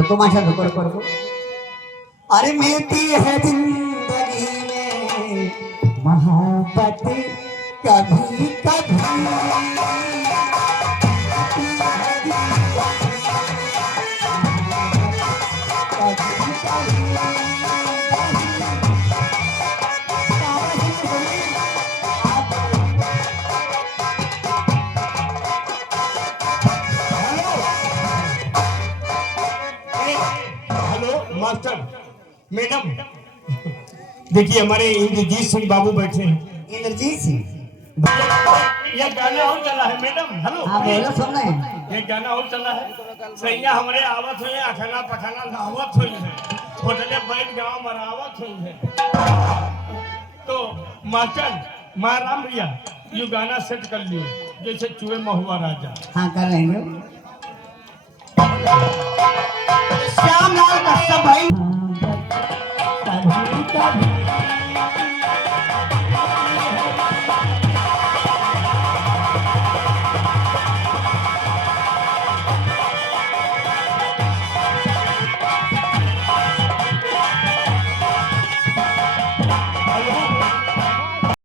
रुको माशा रुको। अरे मिलती है जिंदगी में मोहब्बत कभी कभी। हेलो मास्टर मैडम, देखिए हमारे इंद्रजीत सिंह बाबू बैठे हैं। इंद्रजीत सिंह, ये गाना और चला है मैडम। हेलो, हाँ बोलो, सुन रहे हैं। ये गाना और चला है। सैया हमारे आवत हुए, अखाना पखाना दावत हुई है, होटले बैठ गाँव मरावत हुई है। तो मास्टर माँ राम भैया ये गाना सेट कर लिए, जैसे चूहे महुआ राजा। हाँ कर रहे हैं।